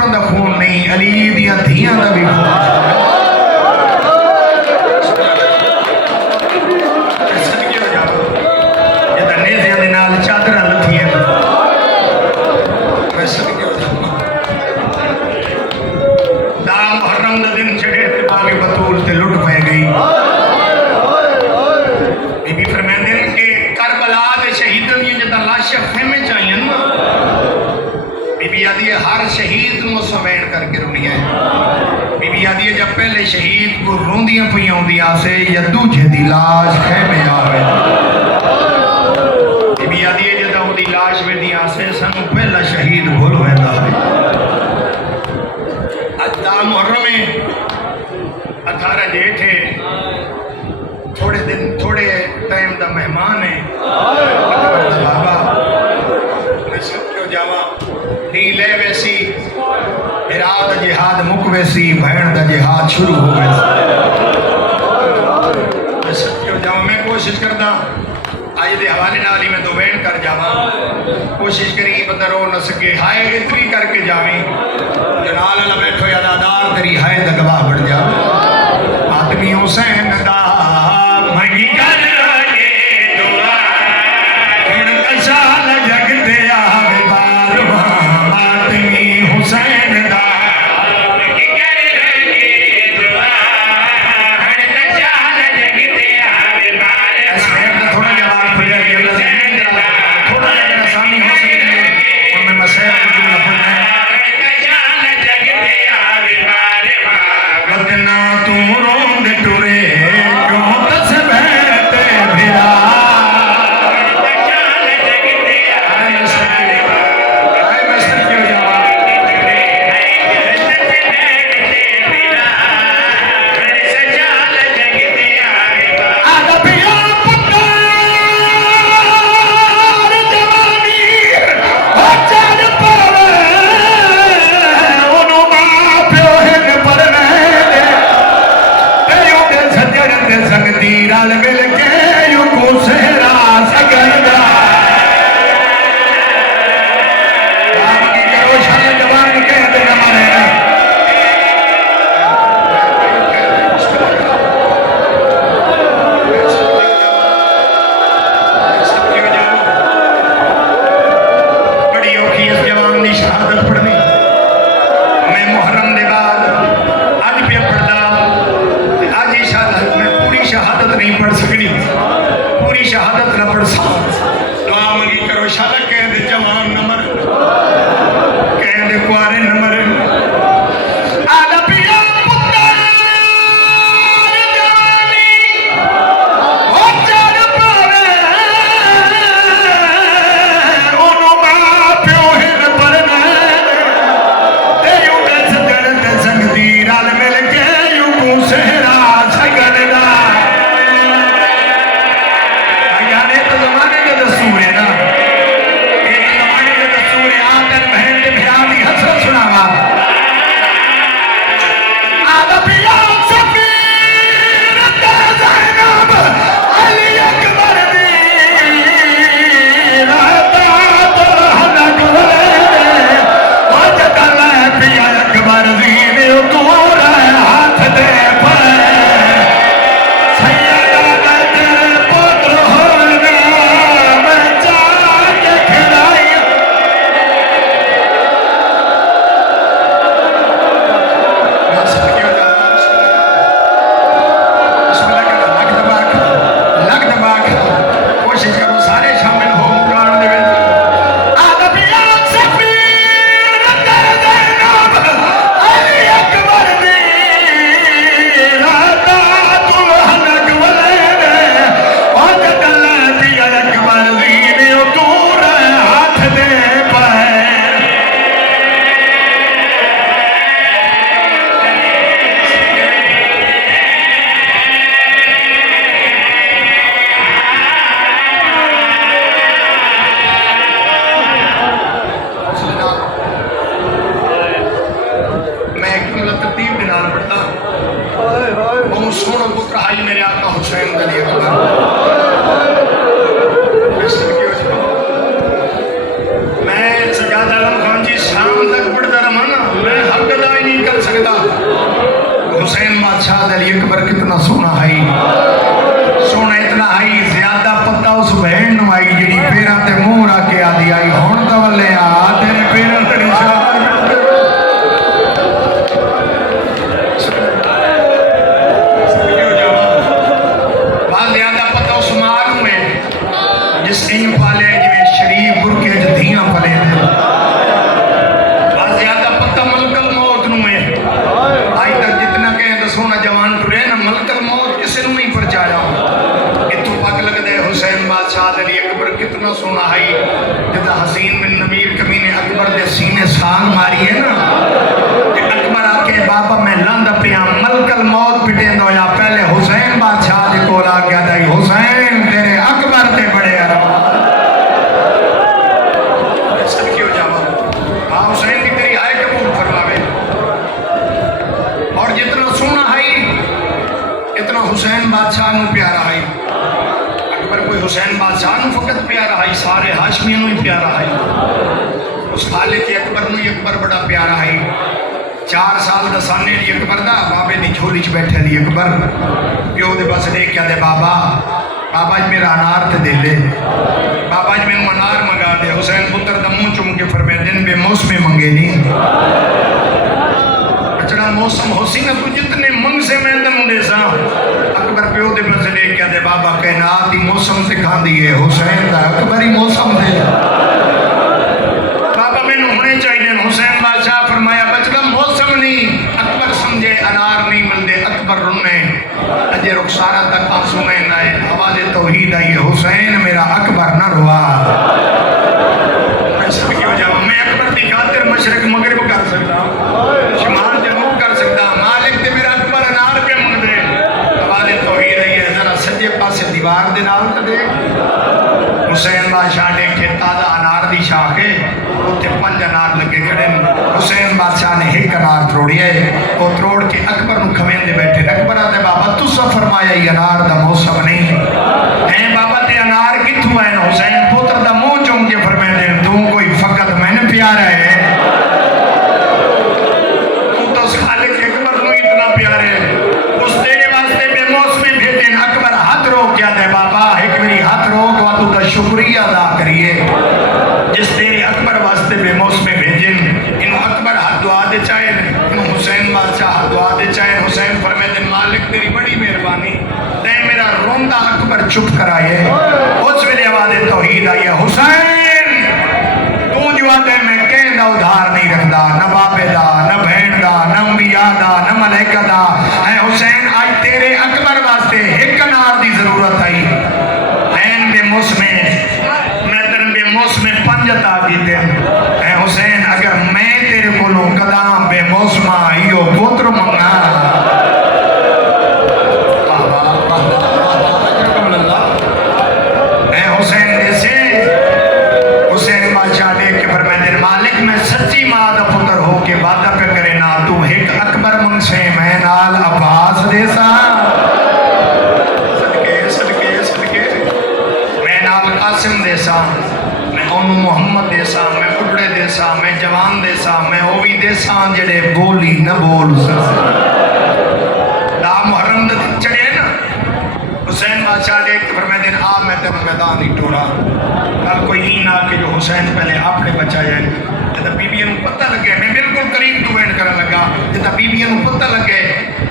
پتروں دا خون نہیں، علی دیاں دھیاں دا بھی خون جدہ نیزیاں دے نال چادرہ لتھیاں دا محرم دا دن چڑھے تے باغ بطول تے لٹ پہ گئی بی بی فرمیندے ہیں کہ کربلا دے شہیدوں یہ جدہ لاشہ خیمے چاہیے نا بی بی آدھی ہر شہید نو سوین کر کے رونی ہے بی بی آدھی جب پہلے شہید کو روندیاں پہیاں ہوندیاں سے یا دوجہ دی لاش خیمے آوے بی بی آدھی جدہ ہوں دی لاش میں دیاں سے سنو پہلا شہید بھول ویندہ ہے اجدہ محرم میں 18 جیٹھ ہے تھوڑے دن تھوڑے ٹائم دا مہمان ہے بابا میں سب کیوں جاواں نہیں لے ویسی میرا دا جہاد مک ویسی بہن دا جہاد شروع ہو ویسی میں سب کیوں جاواں میں کوشش کرتا آج دے حوالے نالی میں دو بین کر جاواں کوشش کری بندہ رو نہ سکے ہائے اتری کر کے جاویں جنال اللہ بیٹھو یادادار تیری ہائے دا گواہ بڑھ جاویں آدمی حسین دا مگی کر لگے دعا پھر کشال جگ دیا بے بارواں آدمی حسین دا مگی کر لگے دعا پھر کشال جگ دیا بے بارواں اس میں تھوڑا جواب پھر جائے گی اللہ سے تھوڑا جائے سامنے ہو سکتے ہیں اور میں مسئلہ کو جو لفظ ہے बादशाह अली अकबर कितना सोना है, सोना इतना है ज्यादा पता उस बहन नु आई जी पैरों ते मुंह रख के आदि आई हुण तो वल्ले आ तेरे पैरों ते निशान जिसने पाले जिमें शरीफ बुरके च धियां पले ज्यादा पता मलकल मौत नु है। आज तक जितना कहें तो सोना जवान टुरे ना मलकल मौत किसी ने नहीं परचाया। इतों पग लगदे हुसैन बादशाह अली अकबर कितना सोना है। जिदा हसीन बिन नबीर कमी ने अकबर दे सीने सांग मारी है ना कि अकबर आके बाबा मैं लंद पिया मलकल मौत पिटे दो या पहले हुसैन बादशाह दे कोल आ गया था हुसैन तेरे अकबर ते बड़े हुसैन बादशाह नु प्यारा है। अकबर कोई हुसैन बादशाह नु फकत प्यारा है, सारे हाशमियों नु ही प्यारा है। उस खालिद अकबर नु अकबर बड़ा प्यारा है। 4 साल दा साने दी अकबर दा बाबे दी झोली च बैठे दी अकबर प्यो दे पास देख के आंदे बाबा बाबा जी मेरा अनार ते दे ले, बाबा जी मैनू अनार मंगा दे। हुसैन पुत्र दा मुंह चुम के फरमाए दिन बेमौसमे मंगे नहीं बचड़ा मौसम हो सी ना तू जितने मंग से मैं तो मुंडे सा। अकबर प्यो दे पास देख के आंदे बाबा कायनात दी मौसम सिखांदी है हुसैन दा अकबर ही मौसम दे बाबा मैनू होने चाहिए। हुसैन बादशाह फरमाया बचड़ा मौसम नहीं अकबर समझे अनार नहीं मिलते अकबर रुने अजे रुखसारा तक आंसू नहीं लाए आवाज़ तौहीद आई हुसैन मेरा अकबर ना रुआ। मैं अकबर की खातिर मशरक मगरिब कर सकता शुमाल जम्मू कर सकता मालिक ते मेरा अकबर अनार के मंगदे आवाज़ तौहीद आई है जरा सज्जे पासे दीवार दे नाल ते देख। हुसैन बादशाह देखे ताजा अनार दी शाख है उत्ते 5 अनार लगे खड़े। हुसैन बादशाह ने एक अनार तोड़िया वो तोड़ के अकबर नू खवेंदे बैठे। अकबर आते बाबा तुसा फरमाया ही अनार दा मौसम नहीं है बाबा ते अनार किथों आए। हुसैन पुत्र दा मुंह चुम के फरमाते तू कोई फकत मैंने प्यारा है तू तो खालिद अकबर नू इतना प्यारे उस तेरे वास्ते बेमौसमे भेजे। अकबर हाथ रोक क्या दे बाबा एक मेरी हाथ रोक वा तू का शुक्रिया अदा करिए जिस तेरे अकबर वास्ते बेमौसमे भेजे। इन अकबर हाथ दुआ दे चाहे हुसैन बादशाह हाथ दुआ दे चाहे। हुसैन फरमाते मालिक तेरी बड़ी मेहरबानी ते मेरा रोंदा अकबर चुप कराए। उस वेले आवाज़ तौहीद आई है हुसैन तू जो आते मैं कहना उधार नहीं रखता न बापे दा न बहन दा न अंबिया दा न मलाइका दा है। हुसैन आज तेरे अकबर वास्ते एक अनार दी जरूरत आई ऐन बेमौसमे मैं तेरे बेमौसमे 5 अता कीते है। हुसैन अगर मैं तेरे कोलों कदम बेमौसमा इहो पुत्र मंगा हुसैन जैसे हुसैन बादशाह देख के फरमाते मालिक मैं सच्ची माँ का पुत्र हो के वादा पे करे ना तू एक अकबर मुंसे मैं नाल अब्बास देसा सदके सदके सदके मैं नाल कासिम देसा मैं ओनू मोहम्मद देसा मैं उड़े देसा मैं जवान देसा मैं वो भी देसा जेड़े बोली न बोल दा मुहर्रम चढ़े ना। हुसैन बादशाह देख के फरमाते आ मैं तेन मैदान नहीं टोड़ा कल कोई ही ना कि जो हुसैन पहले आपने बचाया जिदा बीबियों को पता लगे मैं बिल्कुल करीब टू वेंड करने लगा जिदा बीबियों को पता लगे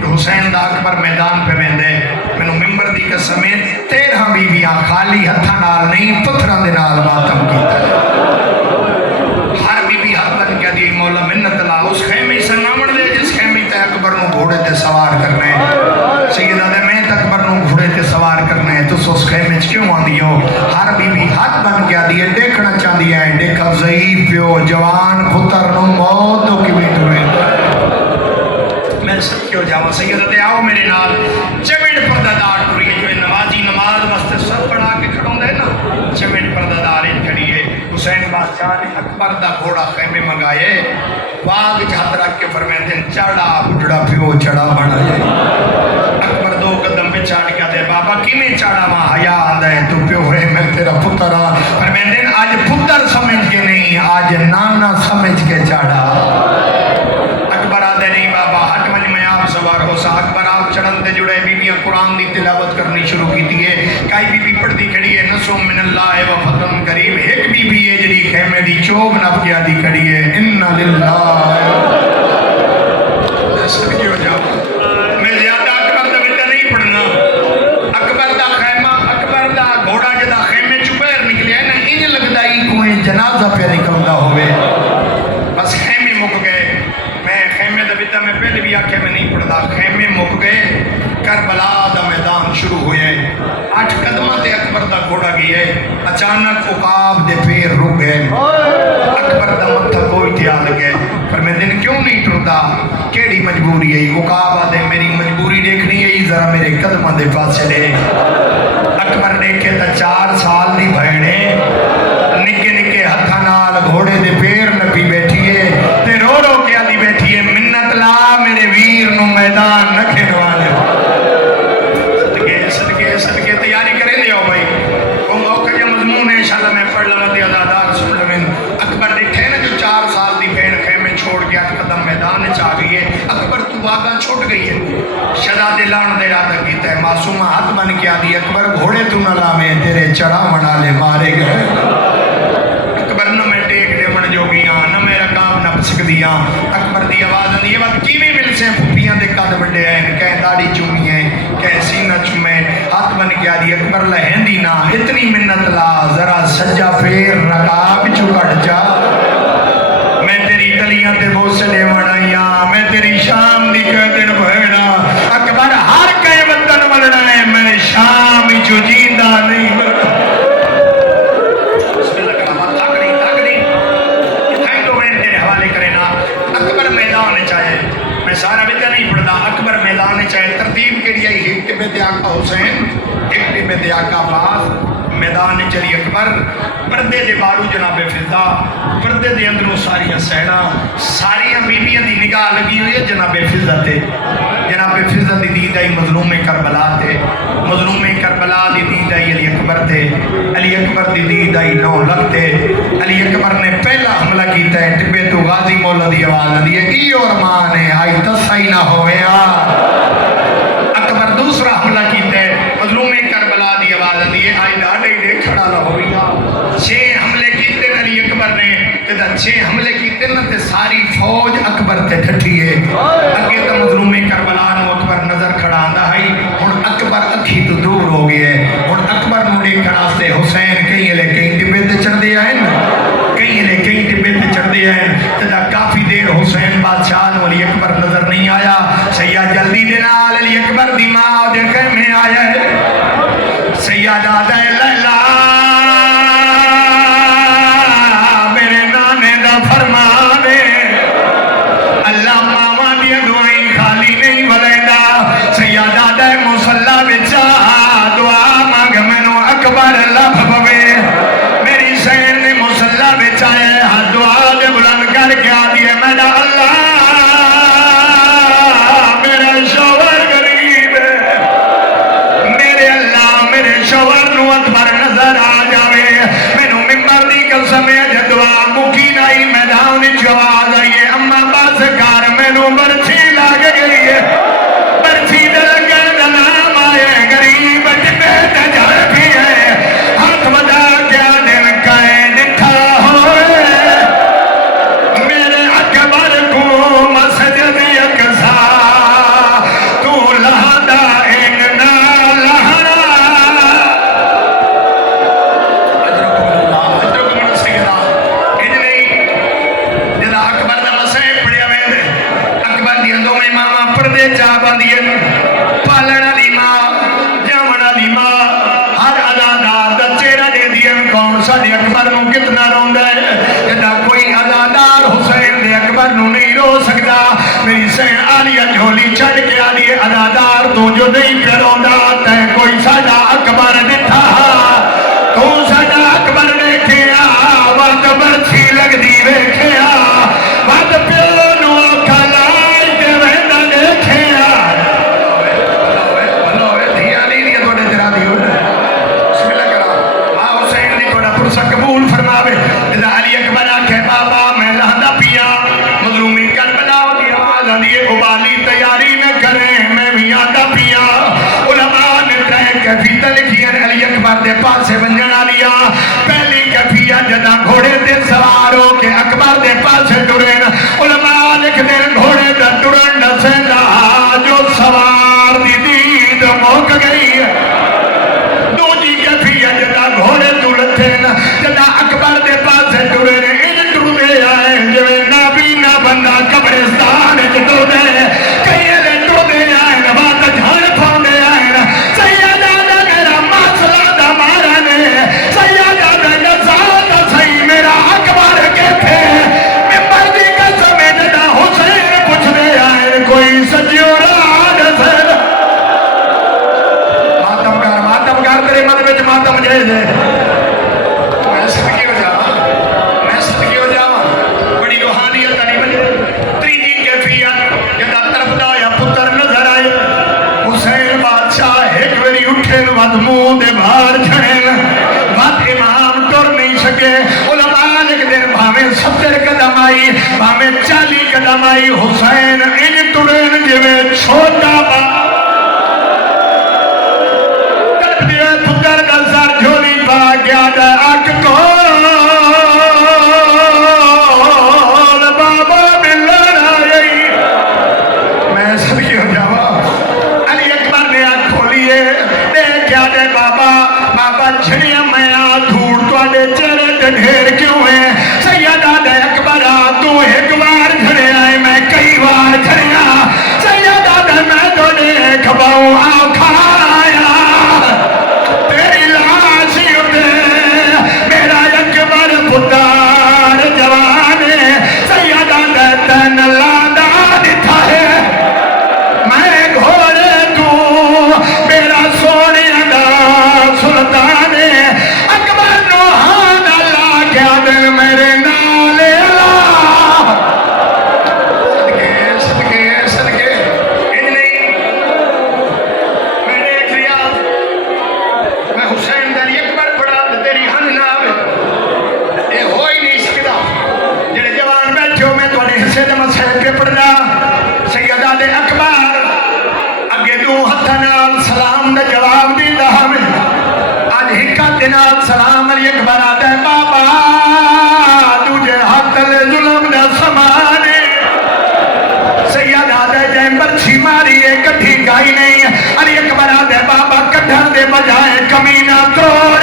कि हुसैन दा अकबर मैदान पे वेंदे मैनू मिंबर दी कसम 13 बीबियां खाली हत्थां नाल नहीं पत्थरां दे नाल मातम कीता। हर बीबी हाथ बन के दी मौला मिन्नत ला उस खेमे सनावण दे जिस खेमे ते अकबर नू घोड़े ते सवार करना है सैयदा दे मैं अकबर नू घोड़े ते सवार करना है। तुस उस खेमे च क्यों आंदी हो। हर बीबी हाथ बन के आदि है देखना चाहती है देखा ज़ईफ प्यो जवान पुत्र नू मौत तो किवें टुरे मैं सब क्यों जावा। सैयदा दे आओ मेरे नाल चमेड़ पर्दादार टुरी जो नमाजी नमाज वास्ते सब पढ़ा के खड़ोंदे ना चमेड़ पर्दादार खड़ी है। हुसैन बादशाह ने अकबर दा घोड़ा खेमे मंगाए बाग च हाथ रख के फरमाते चढ़ा बुढ़ड़ा प्यो चढ़ा बना जाए। अकबर 2 कदम पे चढ़ के दे बाबा किवें चढ़ा वा हया आंदा है तू प्यो है मैं तेरा पुत्र आ फरमाते आज पुत्र समझ के नहीं आज नाना समझ के चढ़ा। अकबर आदे नहीं बाबा हट वज मैं आप सवार हो सा अकबर چوب نپ گیا دی کڑی ہے انا للہ سکجو جاؤ میں زیادہ اکبر دا بیٹا نہیں پڑھنا اکبر دا خیمہ اکبر دا گھوڑا جدا خیمے چپیر نکلیا ہے نا انہیں لگتا ہی کوئی جنازہ پہ نکلتا ہوئے بس خیمے مک گئے میں خیمے دا بیٹا میں پہلے بھی آکھے میں نہیں پڑھتا خیمے مک گئے کربلا دا میدان شروع ہوئے 8 قدمہ تے اکبر دا گھوڑا گئے اچانک عقاب دے پیر رک گئے اکبر دا متھا کوئی تیا لگے پر میں دن کیوں نہیں ٹرتا کیڑی مجبوری ہے عقاب آدھے میری مجبوری دیکھنی ہے ذرا میرے قدمہ دے پاس چلے اکبر دیکھے تا 4 سال دی بہنے نکے نکے ہتھا نال گھوڑے دے پیر نپی بیٹھی ہے تے رو رو کے آدھی بیٹھی ہے منت لا میرے ویر نو میدان نہ کھینوالے صدقے تیاری کریں لے آؤ بھائی وہ موقع جو مضمون ہے انشاءاللہ میں پڑھ لوں تے ازادار سن لوں اکبر ڈٹھے نا جو 4 سال دی بہن خیمے چھوڑ کے 8 قدم میدان چاہ گئی ہے اکبر تو آگاں چھوٹ گئی ہے شہزاد لان دے ارادہ کیتا ہے معصومہ ہاتھ بن کے آدھی اکبر گھوڑے تو نہ لاویں تیرے چڑھا منا لے مارے گئے اکبر نہ میں ٹیک دے من جو گیاں نہ میرا کام نہ پسک دیاں اکبر دی آواز آدھی یہ بات کیویں مل سے پھپیاں دے قد بڑے ہیں کہیں داڑھی چومی ہے کہیں سینہ چومے ہاتھ بن کے آدھی اکبر لہندی نا اتنی منت لا ذرا سجا پھیر رکاب چکڑ جا میں تیری تلیاں تے بوسلے وڑائیاں میں تیری شام دی کہتن بھیڑا اکبر ہر کہیں وطن ملنا ہے میں شام جو جیندہ نہیں ملنا اکبر میدان چاہے میں سارا بیٹا نہیں پڑھتا اکبر میدان چاہے ترتیب کے لیے ایک ٹبے آقا حسین ایک ٹبے آقا عباس میدان چلی اکبر پردے دے بارو جناب فضا پردے دے اندروں ساریاں سیڑا ساریاں بیبیاں دی نگاہ لگی ہوئی ہے جناب فضا تے جناب فضا دی دید آئی مظلوم کربلا تے مظلوم کربلا دی دید آئی علی اکبر تے علی اکبر دی دید آئی 9 لگتے علی اکبر نے پہلا حملہ کیتا ہے ٹبے تو غازی مولا دی آواز دی ہے ای اور ماں نے آئی تسائی نہ ہوئے اکبر دوسرا حملہ کیتا ہے مظلوم کربلا دی آواز دی ہے آئی ڈاڑے دے کھڑا نہ ہوئے 6 حملے کیتے علی اکبر نے تے 6 حملے کیتے نہ تے ساری فوج اکبر تے ٹھٹھی ہے اگے تے مظلوم کربلا نو اکبر نظر کھڑا آندا ہے ہن اکبر اکھی تو دور ہو گیا ہے ہن اکبر نو دیکھن واسطے حسین کہیں لے کہیں ٹبے تے چڑھ دے آئے کہیں لے کہیں ٹبے تے چڑھ دے آئے تے کافی دیر حسین بادشاہ نو علی اکبر نظر نہیں آیا سیاد جلدی دے نال علی اکبر دی ماں دے خیمے آیا ہے سیاد آدھا لیلا میرے نانے دا فرمان ہے اللہ ماما دی دعائیں خالی نہیں بلیندا سیاد آدھا مصلی وچا دعا مانگ مینوں اکبر لب پوے میری سین نے مصلی وچ آئے ہاتھ دعا دے بلند کر کے آدھی ہے میرا اللہ میرا شوہر غریب ہے میرے اللہ میرے شوہر نو اکبر نظر آ جاوے مینوں ممبر دی قسم ہے دعا مکی نہیں میدان وچ آواز آئی ہے اما بس کر مینوں برچھی لگ گئی ہے برچھی دے لگن دا نام آئے غریب ٹبے تے جڑ بھی ہے ہاتھ ودا کیا دن کہے دکھا ہوئے میرے اکبر کو مسجد اقصا تو لہدا ایک نہ لہرا ادرکم اللہ ادرکم من سیدہ انہیں جدا اکبر دا مسئلہ پڑھیا ویندے اکبر دی اندوں میں ماما پردے چاہ باندھئے پالنا دی ماں جامنا دی ماں ہر ازادار دا چہرہ دے دیم کون سا دی اکبر نو کتنا روندہ ہے جدا کوئی ازادار حسین دے اکبر نو نہیں رو سکتا میری سین آلیہ جھولی چھڑ کے آلیہ ازادار تو جو نہیں پہ روندہ تے کوئی ساڑا اکبر دتھا تو ساڑا اکبر دیکھیا وقت برچھی لگ دی ویکھیا وقت پیو نو کھلائی تے ویندہ دیکھیا قبول فرماوے جدا علی اکبر آکھے بابا میں لہدہ پیا مظلومی کربلا دی آواز آدھی ابالی تیاری نہ کریں میں بھی آدھا پیا علماء نے 3 کیفیت لکھیں علی اکبر دے پاسے بنجنا لیا پہلی کیفیت جدا گھوڑے دے سوار ہو फरमाई हुसैन इन तुड़ेन जिवें छोटा बा पुत्र का सर झोली पा गया अक को बाबा मिलन आई मैं सदके हो जावा अली अकबर ने आँख खोलिए देखा दे बाबा बाबा झड़िया मैं धूड़ तुहाडे चेहरे ते ढेर क्यों है सैयदा दे अकबर तू एक बार झड़िया है मैं कई बार झड़िया सैयदा दे मैं तो देख पाऊं खाया तेरी लाश उते मेरा अकबर पुत्र जवान सैयदा दे तन लादा दिखा है मैं घोड़े तू मेरा सोने दा सुल्तान अकबर नो हाथ ला क्या दिन मेरे नाले ला सदके सदके इन नहीं मैं देख लिया मैं हुसैन दरी अकबर पड़ा तेरी हन ना आवे ये हो ही नहीं सकता जेड़े जवान बैठे हो मैं तुम्हारे हिस्से दे मसले पे पढ़दा सैयदा दे अकबर अगे तू हथ नाल सलाम दा जवाब दींदा हमें अज हिक्का दे नाल सलाम अली अकबर आदा बाबा तुझे हथ ले जुल्म दा समान सैयदा दे जै बरछी मारी है कठी गाई नहीं अली अकबर आदा बाबा कढ़न दे बजाए कमीना तोड़